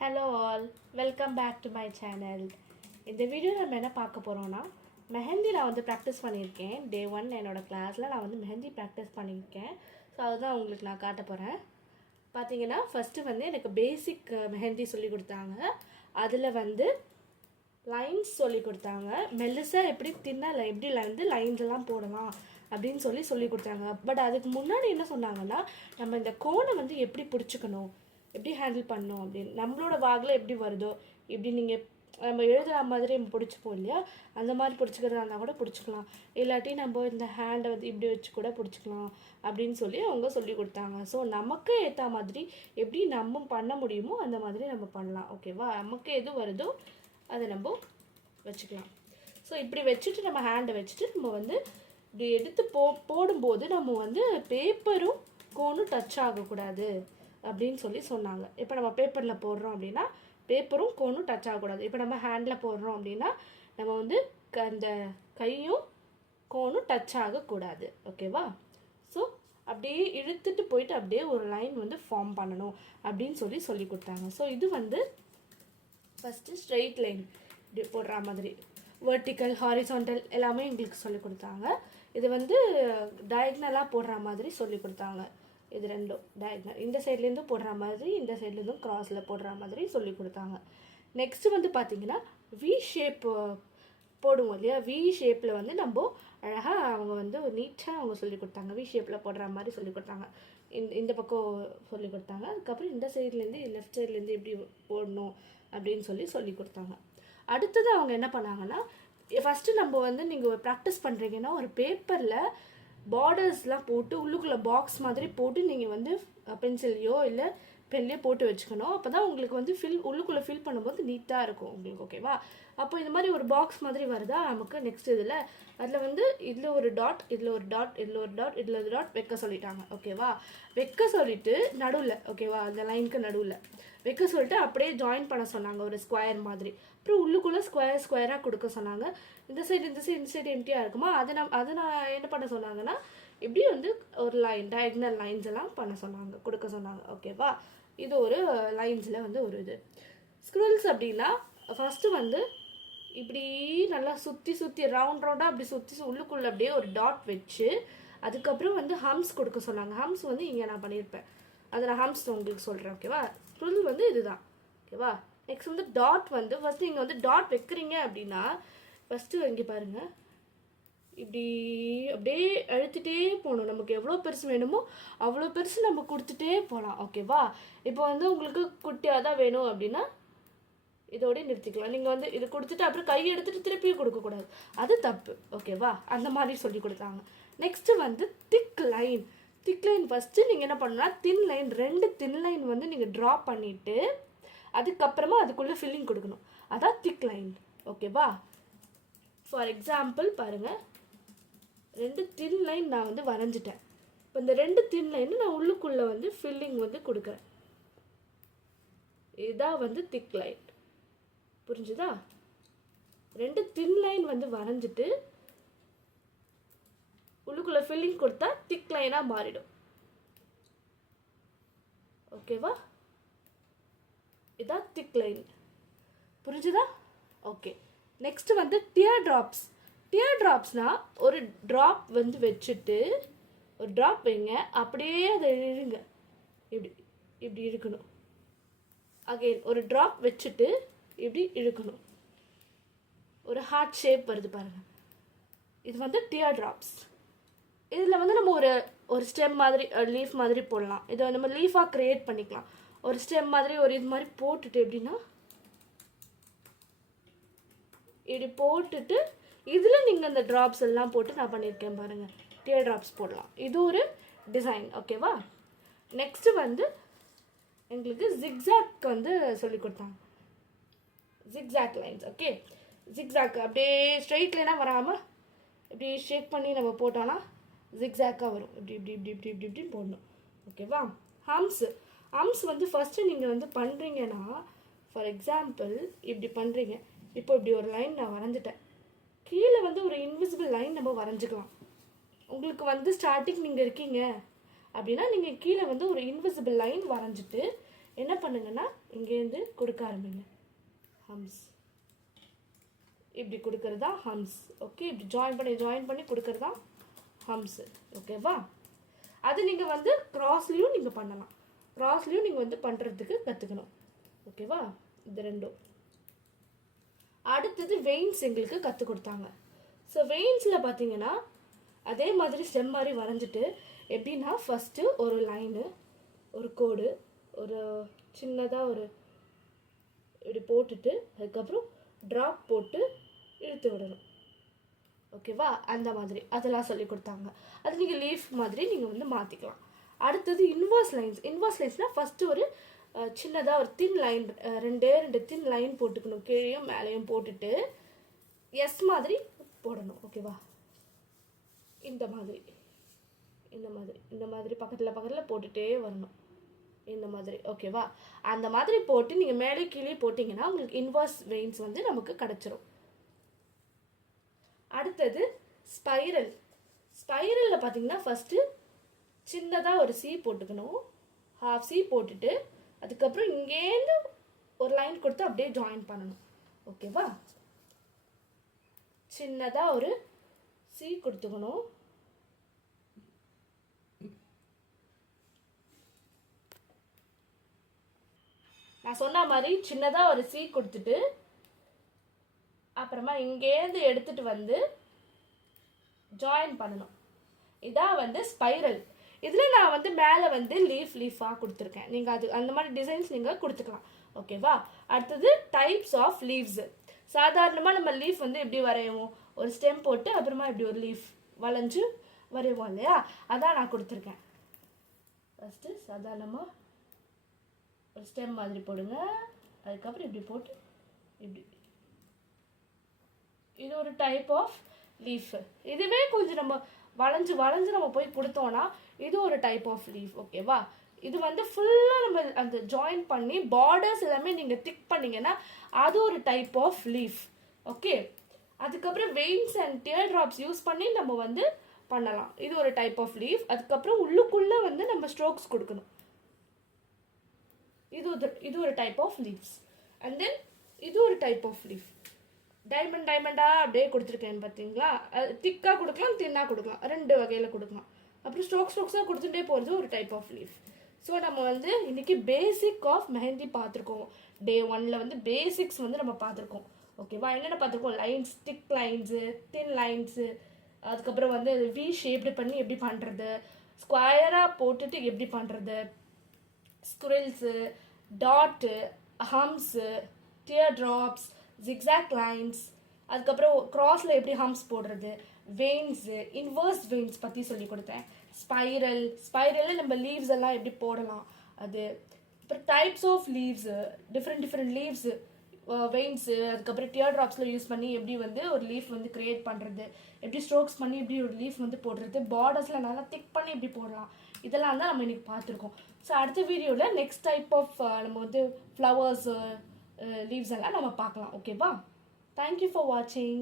Hello all, welcome back to my channel. இந்த video நம்ம என்ன பார்க்க போகிறோன்னா, மெஹந்தி நான் வந்து ப்ராக்டிஸ் பண்ணியிருக்கேன். டே 1 என்னோடய கிளாஸில் நான் வந்து மெஹந்தி ப்ராக்டிஸ் பண்ணியிருக்கேன். ஸோ அதுதான் உங்களுக்கு நான் காட்ட போகிறேன். பார்த்தீங்கன்னா ஃபஸ்ட்டு வந்து எனக்கு பேசிக் மெஹந்தி சொல்லி கொடுத்தாங்க. அதில் வந்து லைன்ஸ் சொல்லி கொடுத்தாங்க. மெல்லிசாக எப்படி தின்னால எப்படி வந்து லைன்ஸ் எல்லாம் போடலாம் அப்படின்னு சொல்லி கொடுத்தாங்க. பட் அதுக்கு முன்னாடி என்ன சொன்னாங்கன்னா, நம்ம இந்த கோனை வந்து எப்படி பிடிச்சிக்கணும், எப்படி ஹேண்டில் பண்ணணும் அப்படின்னு, நம்மளோட வாகில் எப்படி வருதோ இப்படி நீங்கள் நம்ம எழுதுகிற மாதிரி நம்ம பிடிச்சிப்போம் இல்லையா, அந்த மாதிரி பிடிச்சிக்கிறதா இருந்தால் கூட பிடிச்சிக்கலாம். இல்லாட்டி நம்ம இந்த ஹேண்டை வந்து இப்படி வச்சு கூட பிடிச்சிக்கலாம் அப்படின்னு அவங்க சொல்லி கொடுத்தாங்க. ஸோ நமக்கு ஏற்ற மாதிரி எப்படி நம்ம பண்ண முடியுமோ அந்த மாதிரி நம்ம பண்ணலாம். ஓகேவா, நமக்கு எது வருதோ அதை நம்ம வச்சுக்கலாம். ஸோ இப்படி வச்சுட்டு நம்ம ஹேண்டை வச்சுட்டு நம்ம வந்து இப்படி எடுத்து போடும்போது நம்ம வந்து பேப்பரும் கோனும் டச் ஆகக்கூடாது அப்படின்னு சொன்னாங்க. இப்போ நம்ம பேப்பரில் போடுறோம் அப்படின்னா பேப்பரும் கோனும் டச் ஆகக்கூடாது. இப்போ நம்ம ஹேண்டில் போடுறோம் அப்படின்னா நம்ம வந்து அந்த கையும் கோனும் டச் ஆகக்கூடாது. ஓகேவா, ஸோ அப்படியே இழுத்துட்டு போயிட்டு அப்படியே ஒரு லைன் வந்து ஃபார்ம் பண்ணணும் அப்படின்னு சொல்லி கொடுத்தாங்க. ஸோ இது வந்து ஃபஸ்ட்டு ஸ்ட்ரெயிட் லைன் இப்படி போடுற மாதிரி, வெர்டிக்கல், ஹாரிசான்டல் எல்லாமே எங்களுக்கு சொல்லி கொடுத்தாங்க. இது வந்து டயக்னலாக போடுற மாதிரி சொல்லி கொடுத்தாங்க. இது ரெண்டும் டயக்னல், இந்த சைட்லேருந்தும் போடுற மாதிரி இந்த சைட்லேருந்தும் கிராஸில் போடுற மாதிரி சொல்லி கொடுத்தாங்க. நெக்ஸ்ட்டு வந்து பார்த்திங்கன்னா வி ஷேப் போடுவோம் இல்லையா, வி ஷேப்பில் வந்து நம்ம அழகாக அவங்க வந்து நீட்டாக அவங்க சொல்லி கொடுத்தாங்க. வி ஷேப்பில் போடுற மாதிரி சொல்லி கொடுத்தாங்க. இந்த பக்கம் சொல்லி கொடுத்தாங்க. அதுக்கப்புறம் இந்த சைட்லேருந்து லெஃப்ட் சைட்லேருந்து எப்படி போடணும் அப்படின்னு சொல்லி கொடுத்தாங்க. அடுத்தது அவங்க என்ன பண்ணாங்கன்னா, ஃபஸ்ட்டு நம்ம வந்து நீங்கள் ப்ராக்டிஸ் பண்ணுறீங்கன்னா ஒரு பேப்பரில் பார்டர்ஸ்லாம் போட்டு உள்ளுக்குள்ளே பாக்ஸ் மாதிரி போட்டு நீங்கள் வந்து பென்சில்லையோ இல்லை பென்லையோ போட்டு வச்சுக்கணும். அப்போ தான் உங்களுக்கு வந்து உள்ளுக்குள்ளே ஃபில் பண்ணும்போது நீட்டாக இருக்கும் உங்களுக்கு. ஓகேவா, அப்போ இந்த மாதிரி ஒரு பாக்ஸ் மாதிரி வருதா நமக்கு. நெக்ஸ்ட் இதில் அதில் வந்து இதில் ஒரு டாட், இதில் ஒரு டாட், இதில் ஒரு டாட், இதில் ஒரு டாட் வைக்க சொல்லிட்டாங்க. ஓகேவா, வைக்க சொல்லிட்டு நடுவில், ஓகேவா, அந்த லைனுக்கு நடுவில் வைக்க சொல்லிட்டு அப்படியே ஜாயின் பண்ண சொன்னாங்க ஒரு ஸ்கொயர் மாதிரி. அப்புறம் உள்ளுக்குள்ளே ஸ்கொயராக கொடுக்க சொன்னாங்க. இந்த சைடு எம்டியாக இருக்குமா, அதை நான் என்ன பண்ண சொன்னாங்கன்னா இப்படி வந்து ஒரு லைன் டயக்னல் லைன்ஸ் எல்லாம் பண்ண சொன்னாங்க, கொடுக்க சொன்னாங்க. ஓகேவா, இது ஒரு லைன்ஸில் வந்து ஒரு இது. ஸ்க்ரில்ஸ் அப்படின்னா ஃபஸ்ட்டு வந்து இப்படி நல்லா சுற்றி ரவுண்டாக அப்படி சுற்றி உள்ளுக்குள்ளே அப்படியே ஒரு டாட் வச்சு அதுக்கப்புறம் வந்து ஹம்ஸ் கொடுக்க சொன்னாங்க. ஹம்ஸ் வந்து இங்கே நான் பண்ணியிருப்பேன், அதை நான் ஹம்ஸ் உங்களுக்கு சொல்கிறேன். ஓகேவா, ஸ்க்ரில் வந்து இதுதான். ஓகேவா, நெக்ஸ்ட் வந்து டாட் வந்து ஃபஸ்ட்டு நீங்கள் வந்து டாட் வைக்கிறீங்க அப்படின்னா ஃபஸ்ட்டு இங்கே பாருங்கள், இப்படி அப்படியே அழுத்திட்டே போகணும். நமக்கு எவ்வளோ பெருசு வேணுமோ அவ்வளோ பெருசு நம்ம கொடுத்துட்டே போகலாம். ஓகேவா, இப்போ வந்து உங்களுக்கு குட்டியாக தான் வேணும் அப்படின்னா இதோடய நிறுத்திக்கலாம். நீங்கள் வந்து இது கொடுத்துட்டு அப்புறம் கையை எடுத்துகிட்டு திருப்பியும் கொடுக்கக்கூடாது, அது தப்பு. ஓகேவா, அந்த மாதிரி சொல்லி கொடுத்தாங்க. நெக்ஸ்ட்டு வந்து திக் லைன். ஃபஸ்ட்டு நீங்கள் என்ன பண்ணணும்னா தின் லைன், 2 தின் லைன் வந்து நீங்கள் ட்ரா பண்ணிவிட்டு அதுக்கப்புறமா அதுக்குள்ளே ஃபில்லிங் கொடுக்கணும். அதான் திக் லைன். ஓகேவா, ஃபார் எக்ஸாம்பிள் பாருங்கள், 2 தின் லைன் நான் வந்து வரைஞ்சிட்டேன். இப்போ இந்த 2 தின் லைன் நான் உள்ளுக்குள்ளே வந்து ஃபில்லிங் வந்து கொடுக்குறேன். இதுதான் வந்து திக் லைன். புரிஞ்சுதா, 2 தின் லைன் வந்து வரைஞ்சிட்டு உள்ளுக்குள்ளே ஃபில்லிங் கொடுத்தா திக் லைனாக மாறிடும். ஓகேவா, இதான் திக் லைன். புரிஞ்சுதா? ஓகே, நெக்ஸ்ட் வந்து டியர் ட்ராப்ஸ்னால் ஒரு ட்ராப் வந்து வச்சுட்டு ஒரு ட்ராப் வைங்க, அப்படியே அதை இழுங்க, இப்படி இழுக்கணும். அகெயின் ஒரு ட்ராப் வச்சுட்டு இப்படி இழுக்கணும், ஒரு ஹார்ட் ஷேப் வருது பாருங்கள், இது வந்து டியர் ட்ராப்ஸ். இதில் வந்து நம்ம ஒரு ஸ்டெம் மாதிரி லீஃப் மாதிரி போடலாம். இதை நம்ம லீஃபாக க்ரியேட் பண்ணிக்கலாம். ஒரு ஸ்டெம் மாதிரி ஒரு இது மாதிரி போட்டுட்டு எப்படின்னா இப்படி போட்டுட்டு இதில் நீங்கள் அந்த ட்ராப்ஸ் எல்லாம் போட்டு நான் பண்ணியிருக்கேன் பாருங்கள், டியர் ட்ராப்ஸ் போடலாம். இது ஒரு டிசைன். ஓகேவா, நெக்ஸ்ட்டு வந்து எங்களுக்கு ஜிக்ஸாக் வந்து சொல்லி கொடுத்தாங்க. Zigzag lines. ஓகே, ஜிக்ஸாக் அப்படியே ஸ்ட்ரெயிட் லைனாக வராமல் இப்படி ஷேக் பண்ணி நம்ம போட்டோன்னா ஜிக்ஸாக்காக வரும். இப்படி போடணும். ஓகேவா, ஹம்ஸ் வந்து ஃபஸ்ட்டு நீங்கள் வந்து பண்ணுறீங்கன்னா ஃபார் எக்ஸாம்பிள் இப்படி பண்ணுறீங்க. இப்போ இப்படி ஒரு லைன் நான் வரைஞ்சிட்டேன், கீழே வந்து ஒரு இன்விசிபிள் லைன் நம்ம வரைஞ்சிக்கலாம். உங்களுக்கு வந்து ஸ்டார்டிங் நீங்கள் இருக்கீங்க அப்படின்னா நீங்கள் கீழே வந்து ஒரு இன்விசிபிள் லைன் வரைஞ்சிட்டு என்ன பண்ணுங்கன்னா இங்கேருந்து கொடுக்க ஆரம்பிங்க. ஹம்ஸ் இப்படி கொடுக்கறது தான் ஹம்ஸ். ஓகே, இப்படி ஜாயின் பண்ணி கொடுக்கறது தான் ஹம்ஸு. ஓகேவா? அது நீங்கள் வந்து க்ராஸ்லேயும் நீங்கள் பண்ணலாம். க்ராஸ்லேயும் நீங்கள் வந்து பண்ணுறதுக்கு கற்றுக்கணும். ஓகேவா? இது ரெண்டும். அடுத்தது வெயின்ஸ் எங்களுக்கு கற்றுக் கொடுத்தாங்க. ஸோ வெயின்ஸில் பார்த்தீங்கன்னா அதே மாதிரி ஸ்டெம் மாதிரி வரைஞ்சிட்டு எப்படின்னா ஃபஸ்ட்டு ஒரு லைனு, ஒரு கோடு, ஒரு சின்னதாக ஒரு இப்படி போட்டுட்டு அதுக்கப்புறம் ட்ராப் போட்டு இழுத்து விடணும். ஓகேவா? அந்த மாதிரி அதெல்லாம் சொல்லி கொடுத்தாங்க. அது நீங்கள் லீஃப் மாதிரி நீங்கள் வந்து மாற்றிக்கலாம். அடுத்தது இன்வர்ஸ் லைன்ஸ். இன்வர்ஸ் லைன்ஸ்னால் ஃபஸ்ட்டு ஒரு சின்னதாக ஒரு தின் லைன், ரெண்டு தின் லைன் போட்டுக்கணும். கீழேயும் மேலேயும் போட்டுட்டு எஸ் மாதிரி போடணும். ஓகேவா? இந்த மாதிரி பக்கத்தில் போட்டுகிட்டே வரணும். இந்த மாதிரி. ஓகேவா? அந்த மாதிரி போட்டு நீங்கள் மேலே கீழே போட்டிங்கன்னா உங்களுக்கு இன்வர்ஸ் வெயின்ஸ் வந்து நமக்கு கிடச்சிரும். அடுத்தது ஸ்பைரல். ஸ்பைரலில் பார்த்தீங்கன்னா ஃபஸ்ட்டு சின்னதாக ஒரு சி போட்டுக்கணும். ஹாஃப் சி போட்டுட்டு அதுக்கப்புறம் இங்கேருந்து ஒரு லைன் கொடுத்து அப்படியே ஜாயின் பண்ணணும். ஓகேவா? சின்னதாக ஒரு சி கொடுத்துக்கணும். நான் சொன்ன மாதிரி சின்னதாக ஒரு சி கொடுத்துட்டு அப்புறமா இங்கேருந்து எடுத்துகிட்டு வந்து ஜாயின் பண்ணணும். இதான் வந்து ஸ்பைரல். இதில் நான் வந்து மேலே வந்து லீஃபாக கொடுத்துருக்கேன். நீங்கள் அது அந்த மாதிரி டிசைன்ஸ் நீங்கள் கொடுத்துக்கலாம். ஓகேவா? அடுத்தது டைப்ஸ் ஆஃப் லீவ்ஸு. சாதாரணமாக நம்ம லீஃப் வந்து எப்படி வரைவோம்? ஒரு ஸ்டெம் போட்டு அப்புறமா இப்படி ஒரு லீஃப் வளைஞ்சு வரைவோம் இல்லையா? அதான் நான் கொடுத்துருக்கேன். ஃபஸ்ட்டு சாதாரணமாக ஒரு ஸ்டெம் மாதிரி போடுங்க. அதுக்கப்புறம் இப்படி போட்டு இப்படி. இது ஒரு டைப் ஆஃப் லீஃப். இதுவே கொஞ்சம் நம்ம வளைஞ்சு நம்ம போய் கொடுத்தோன்னா இது ஒரு டைப் ஆஃப் லீஃப். ஓகேவா? இது வந்து ஃபுல்லாக நம்ம அந்த ஜாயின் பண்ணி பார்டர்ஸ் எல்லாமே நீங்கள் திக் பண்ணிங்கன்னா அது ஒரு டைப் ஆஃப் லீஃப். ஓகே, அதுக்கப்புறம் veins and dear drops use பண்ணி நம்ம வந்து பண்ணலாம். இது ஒரு டைப் ஆஃப் லீஃப். அதுக்கப்புறம் உள்ளுக்குள்ளே வந்து நம்ம ஸ்ட்ரோக்ஸ் கொடுக்கணும். இது ஒரு type of leaves. And then இது ஒரு டைப் ஆஃப் லீஃப். டைமண்டாக அப்படியே கொடுத்துருக்கேன் பார்த்தீங்களா? திக்காக கொடுக்கலாம், தின்னாக கொடுக்கலாம், ரெண்டு வகையில் கொடுக்கலாம். அப்புறம் ஸ்ட்ரோக்ஸாக கொடுத்துட்டே போகிறது ஒரு டைப் ஆஃப் லீஃப். ஸோ நம்ம வந்து இன்றைக்கி பேசிக் ஆஃப் மெஹந்தி பார்த்துருக்கோம். டே 1ல் வந்து பேசிக்ஸ் வந்து நம்ம பார்த்துருக்கோம். ஓகேவா? என்னென்ன பார்த்துருக்கோம்? லைன்ஸ், திக் லைன்ஸு, தின் லைன்ஸு, அதுக்கப்புறம் வந்து வி ஷேப்டு பண்ணி எப்படி பண்ணுறது, ஸ்கொயராக போட்டுட்டு எப்படி பண்ணுறது, ஸ்குரில்ஸு, டாட்டு, ஹம்ஸு, டியர் ட்ராப்ஸ், ஜிக்ஸாக் லைன்ஸ், அதுக்கப்புறம் க்ராஸில் எப்படி ஹம்ஸ் போடுறது, வெயின்ஸு, இன்வர்ஸ் வெயின்ஸ் பற்றி சொல்லி கொடுத்தேன். ஸ்பைரலில் நம்ம லீவ்ஸ் எல்லாம் எப்படி போடலாம் அது. அப்புறம் types of leaves, different leaves, veins, அதுக்கப்புறம் டியர் ட்ராப்ஸில் யூஸ் பண்ணி எப்படி வந்து ஒரு லீஃப் வந்து க்ரியேட் பண்ணுறது, எப்படி ஸ்ட்ரோக்ஸ் பண்ணி எப்படி ஒரு லீஃப் வந்து போடுறது, பார்டர்ஸில் நல்லா திக் பண்ணி எப்படி போடலாம், இதெல்லாம் தான் நம்ம இன்றைக்கி பார்த்துருக்கோம். ஸோ அடுத்த வீடியோவில் நெக்ஸ்ட் டைப் ஆஃப் நம்ம வந்து ஃப்ளவர்ஸு, லீவ்ஸ் எல்லாம் நம்ம பார்க்கலாம். ஓகேவா? தேங்க்யூ ஃபார் வாட்சிங்.